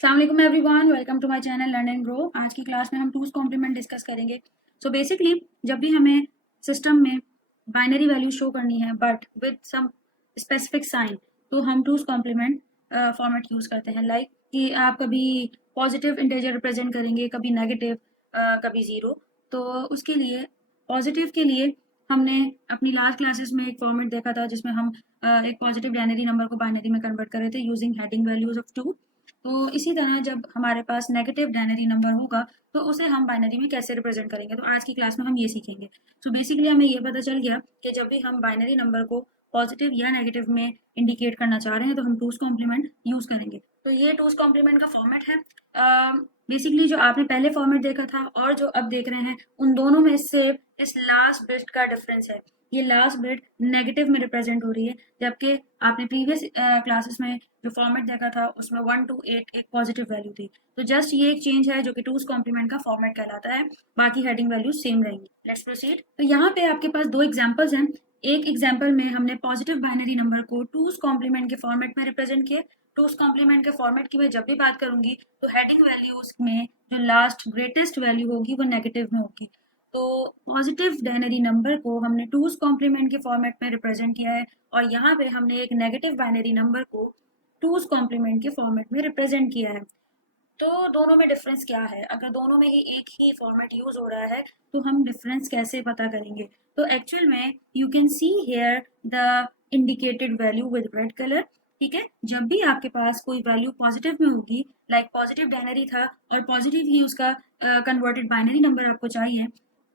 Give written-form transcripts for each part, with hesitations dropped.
अस्सलाम वालेकुम everyone, welcome to my channel learn and grow. आज की क्लास में हम टूज कॉम्प्लीमेंट डिस्कस करेंगे। सो बेसिकली जब भी हमें सिस्टम में बाइनरी वैल्यू शो करनी है but with some specific sign, तो हम टूज कॉम्प्लीमेंट फॉर्मेट यूज करते हैं। लाइक कि आप कभी पॉजिटिव इंटीजर रिप्रेजेंट करेंगे, कभी नेगेटिव, कभी जीरो। तो उसके लिए पॉजिटिव के लिए हमने अपनी लास्ट क्लासेस में एक फॉर्मेट देखा था जिसमें हम एक पॉजिटिव बाइनरी नंबर को बाइनरी में कन्वर्ट कर रहे थे यूजिंग हेडिंग वैल्यूज ऑफ 2। तो इसी तरह जब हमारे पास नेगेटिव बाइनरी नंबर होगा तो उसे हम बाइनरी में कैसे रिप्रेजेंट करेंगे, तो आज की क्लास में हम ये सीखेंगे। सो बेसिकली हमें ये पता चल गया कि जब भी हम बाइनरी नंबर को पॉजिटिव या नेगेटिव में इंडिकेट करना चाह रहे हैं तो हम टूज कॉम्प्लीमेंट यूज करेंगे। तो ये टूज कॉम्प्लीमेंट का फॉर्मेट है। बेसिकली जो आपने पहले फॉर्मेट देखा था और जो अब देख रहे हैं उन दोनों में से इस लास्ट बिट का डिफरेंस है। ये लास्ट बिट नेगेटिव में रिप्रेजेंट हो रही है, जबकि आपने प्रीवियस क्लासेस में जो फॉर्मेट देखा था उसमें 1 to 8 एक पॉजिटिव वैल्यू थी। तो जस्ट ये एक चेंज है जो कि टूज कॉम्प्लीमेंट का फॉर्मेट कहलाता है, बाकी हेडिंग वैल्यूज सेम रहेंगी। Let's proceed. तो यहाँ पे आपके पास दो एग्जांपल्स हैं। एक एग्जांपल में हमने पॉजिटिव बाइनरी नंबर को टूज कॉम्प्लीमेंट के फॉर्मेट में रिप्रेजेंट किया। टूज कॉम्प्लीमेंट के फॉर्मेट की मैं जब भी बात करूंगी तो हेडिंग वैल्यूज में जो लास्ट ग्रेटेस्ट वैल्यू होगी वो नेगेटिव में होगी। तो पॉजिटिव बाइनरी नंबर को हमने टूज कॉम्प्लीमेंट के फॉर्मेट में रिप्रेजेंट किया है और यहाँ पे हमने एक नेगेटिव बाइनरी नंबर को टूज कॉम्प्लीमेंट के फॉर्मेट में रिप्रेजेंट किया है। तो दोनों में डिफरेंस क्या है? अगर दोनों में ही एक ही फॉर्मेट यूज हो रहा है तो हम डिफरेंस कैसे पता करेंगे? तो एक्चुअल में you can see here the indicated value with red colour. ठीक है, जब भी आपके पास कोई वैल्यू पॉजिटिव में होगी, लाइक पॉजिटिव बाइनरी था और पॉजिटिव ही उसका कन्वर्टेड बाइनरी नंबर आपको चाहिए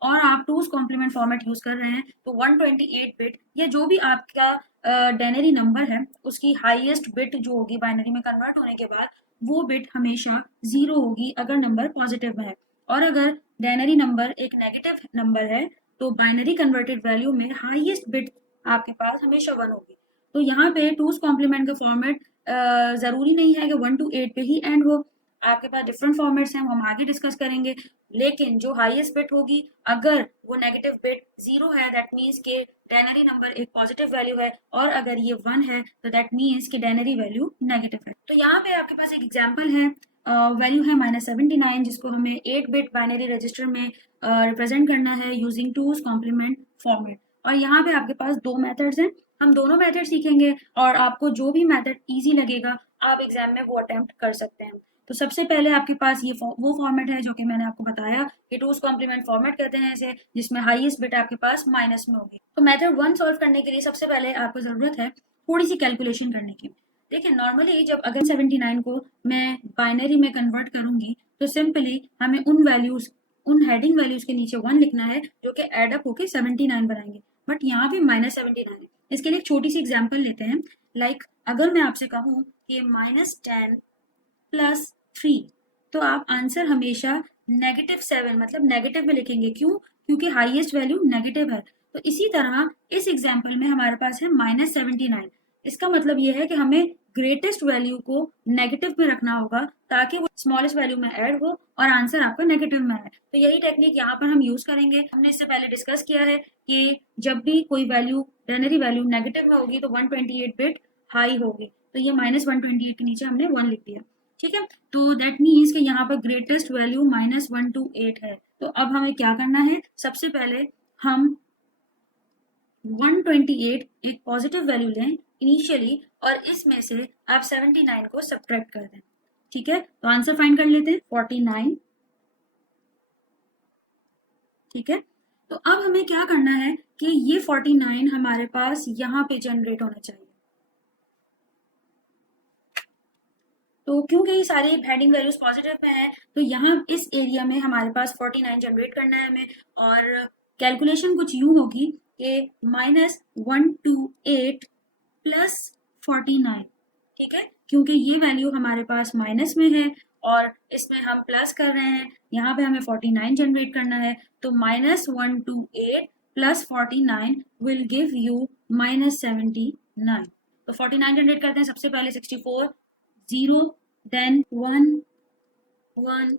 और आप टूज कॉम्प्लीमेंट फॉर्मेट यूज कर रहे हैं, तो 128 बिट या जो भी आपका बाइनरी नंबर है उसकी हाईएस्ट बिट जो होगी बाइनरी में कन्वर्ट होने के बाद, वो बिट हमेशा जीरो होगी अगर नंबर पॉजिटिव में है। और अगर बाइनरी नंबर एक नेगेटिव नंबर है तो बाइनरी कन्वर्टेड वैल्यू में हाईएस्ट बिट आपके पास हमेशा 1 होगी। तो यहाँ पे टूज कॉम्प्लीमेंट का फॉर्मेट जरूरी नहीं है कि 1 to 8 पे ही एंड हो। आपके पास डिफरेंट फॉर्मेट्स हैं, हम आगे डिस्कस करेंगे। लेकिन जो हाईएस्ट बिट होगी, अगर वो नेगेटिव बिट जीरो है दैट मीन्स के बाइनरी नंबर एक पॉजिटिव वैल्यू है, और अगर ये 1 है तो दैट मीन्स कि बाइनरी वैल्यू नेगेटिव है। तो यहाँ पे आपके पास एक एग्जांपल है, वैल्यू है -79 जिसको हमें 8 बिट बाइनरी रजिस्टर में रिप्रेजेंट करना है यूजिंग टूज कॉम्प्लीमेंट फॉर्मेट। और यहाँ पे आपके पास दो मेथड्स हैं, हम दोनों मेथड सीखेंगे और आपको जो भी मेथड इजी लगेगा आप एग्जाम में वो अटेम्प्ट कर सकते हैं। तो सबसे पहले आपके पास ये वो फॉर्मेट है जो कि मैंने आपको बताया कि टूज कॉम्प्लीमेंट फॉर्मेट कहते हैं इसे, जिसमें हाईएस्ट बिट आपके पास माइनस में होगी। तो मेथड 1 सॉल्व करने के लिए सबसे पहले आपको जरूरत है थोड़ी सी कैलकुलेशन करने की। देखिए, नॉर्मली जब अगर 79 को मैं बाइनरी में कन्वर्ट करूंगी तो सिंपली हमें उन हेडिंग वैल्यूज के नीचे 1 लिखना है जो कि एड अप होकर 79 बनाएंगे। बट यहाँ पे -79 है। इसके लिए एक छोटी सी एग्जाम्पल लेते हैं। लाइक अगर मैं आपसे कहूँ कि -10 + 3, तो आप आंसर हमेशा -7 मतलब नेगेटिव में लिखेंगे। क्यों? क्योंकि हाईएस्ट वैल्यू नेगेटिव है। तो इसी तरह इस एग्जाम्पल में हमारे पास है -79। इसका मतलब ये है कि हमें ग्रेटेस्ट वैल्यू को नेगेटिव में रखना होगा ताकि वो स्मॉलेस्ट वैल्यू में ऐड हो और आंसर आपका नेगेटिव में आए। तो यही टेक्निक यहाँ पर हम यूज करेंगे। हमने इससे पहले डिस्कस किया है कि जब भी कोई वैल्यू बाइनरी वैल्यू नेगेटिव में होगी तो 128 बिट हाई होगी। तो ये -128 के नीचे हमने 1 लिख दिया। ठीक है, तो दैट मीन्स कि यहाँ पर ग्रेटेस्ट वैल्यू -1 to 8 है। तो अब हमें क्या करना है? सबसे पहले हम 128 एक पॉजिटिव वैल्यू लें इनिशियली और इसमें से आप 79 को सब्ट्रैक्ट कर दें। ठीक है, तो आंसर फाइंड कर लेते हैं 49। ठीक है, तो अब हमें क्या करना है कि ये 49 हमारे पास यहाँ पे जनरेट होना चाहिए। तो क्योंकि ये सारे हेडिंग वैल्यूज पॉजिटिव में है तो यहाँ इस एरिया में हमारे पास 49 जनरेट करना है हमें। और कैलकुलेशन कुछ यूं होगी कि -128 + 49। ठीक है, क्योंकि ये वैल्यू हमारे पास माइनस में है और इसमें हम प्लस कर रहे हैं, यहाँ पे हमें 49 जनरेट करना है। तो -128 + 49 विल गिव यू -79। तो 49 जनरेट करते हैं सबसे पहले, 64 0 देन 1 1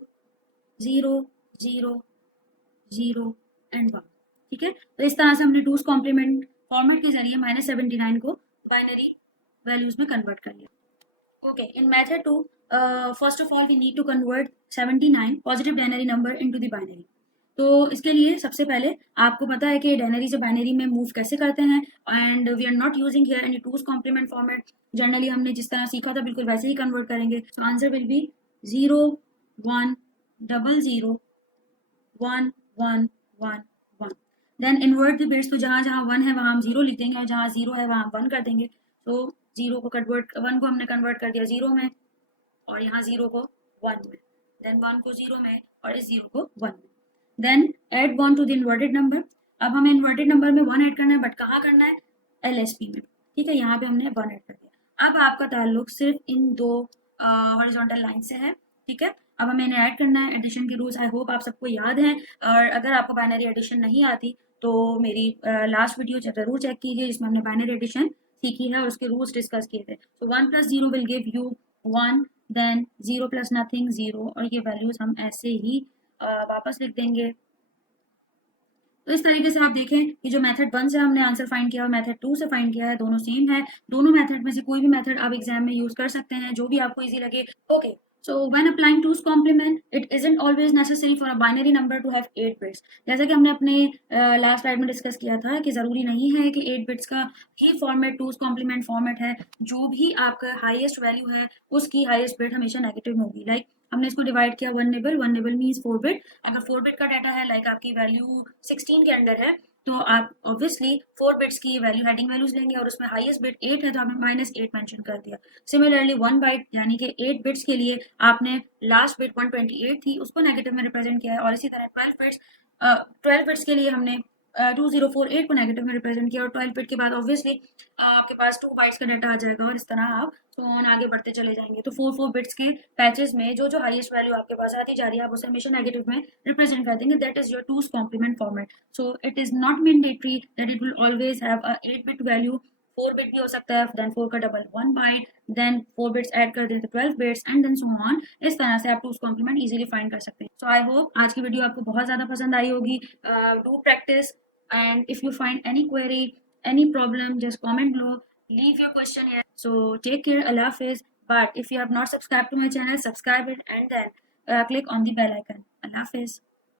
0 0 0 एंड 1। ठीक है, तो इस तरह से हमने टूज कॉम्प्लीमेंट फॉर्मेट के जरिए -79 को बाइनरी वैल्यूज में कन्वर्ट कर लिया। Okay, in method 2 first of all we need to convert 79 positive binary number into the binary. तो इसके लिए सबसे पहले आपको पता है कि डायनरी से बाइनरी में मूव कैसे करते हैं, and we are not using here any two's complement format. Generally हमने जिस तरह सीखा था बिल्कुल वैसे ही कन्वर्ट करेंगे। So answer will be 0 1 0 1 1 1 1। Then invert the bits, तो जहाँ जहाँ 1 है वहाँ हम 0 लिख देंगे और जहाँ 0 है वहाँ हम 1 कर देंगे। तो 0 को कन्वर्ट 1 को हमने कन्वर्ट कर दिया 0 में, और यहाँ 0 को 1 में, देन 1 को 0 में और इस 0 को 1 में। Then add 1 to the inverted number. अब हमें इन्वर्टेड नंबर में 1 ऐड करना है, बट कहाँ करना है? LSP में। ठीक है, यहाँ पे हमने 1 ऐड कर दिया। अब आपका ताल्लुक सिर्फ इन दो हॉरिजॉन्टल लाइन से है। ठीक है, अब हमें इन्हें ऐड करना है। एडिशन के रूल्स आई होप आप सबको याद हैं, और अगर आपको बाइनरी एडिशन नहीं आती तो मेरी लास्ट वीडियो जरूर चेक कीजिए जिसमें हमने बाइनरी एडिशन सीखी है और उसके रूल्स डिस्कस किए थे। तो 1 + 0 will give you 1, then 0 + nothing 0, और ये वैल्यूज हम ऐसे ही वापस लिख देंगे। तो इस तरीके से आप देखें कि जो मेथड 1 से हमने आंसर फाइंड किया और मेथड 2 से फाइंड किया है, दोनों सेम है। दोनों मेथड में से कोई भी मेथड आप एग्जाम में यूज कर सकते हैं, जो भी आपको इजी लगे। Okay, so when applying 2's complement, it isn't always necessary for a binary number to have 8 bits। जैसा कि हमने अपने लास्ट स्लाइड में डिस्कस किया था कि जरूरी नहीं है कि 8 बिट्स का ही फॉर्मेट 2's complement फॉर्मेट है। जो भी आपका हाईएस्ट वैल्यू है उसकी हाईएस्ट बिट हमेशा नेगेटिव होगी। लाइक हमने इसको डिवाइड किया 1 निबल मीन्स 4 बिट। अगर 4 बिट का डाटा है, लाइक आपकी वैल्यू 16 के अंडर है, तो आप ऑब्वियसली 4 बिट्स की वैल्यू हेडिंग वैल्यूज लेंगे, और उसमें हाईएस्ट बिट 8 है तो आपने -8 मेंशन कर दिया। सिमिलरली 1 बाइट यानी कि 8 बिट्स के लिए आपने लास्ट बिट 128 थी उसको नेगेटिव में रिप्रेजेंट किया है, और इसी तरह 12 बिट्स के लिए हमने 2048 को नेगेटिव में रिप्रेजेंट किया, और 12 बिट के बाद ऑब्वियसली आपके पास 2 बाइट्स का डाटा आ जाएगा, और इस तरह आप सो ऑन आगे बढ़ते चले जाएंगे। तो 4 बिट्स के पैचेस में जो जो हाईएस्ट वैल्यू आपके पास आती जा रही है आप उसे हमेशा नेगेटिव में रिप्रेजेंट कर देंगे। That is your 2's complement format. So it is not mandatory that it will always have a 8 bit value. 4 bit भी हो सकता है, देन 4 का double 1 byte, then 4 bits add कर देते 12 bits, and then so on. इस तरह से आप 2's complement इजीली फाइंड कर सकते हैं। सो आई होप आज की वीडियो आपको बहुत ज्यादा पसंद आई होगी। Do practice, and if you find any query, any problem, just comment below, leave your question here. So take care, Allah Hafiz. But if you have not subscribed to my channel, subscribe it, and then click on the bell icon. Allah Hafiz.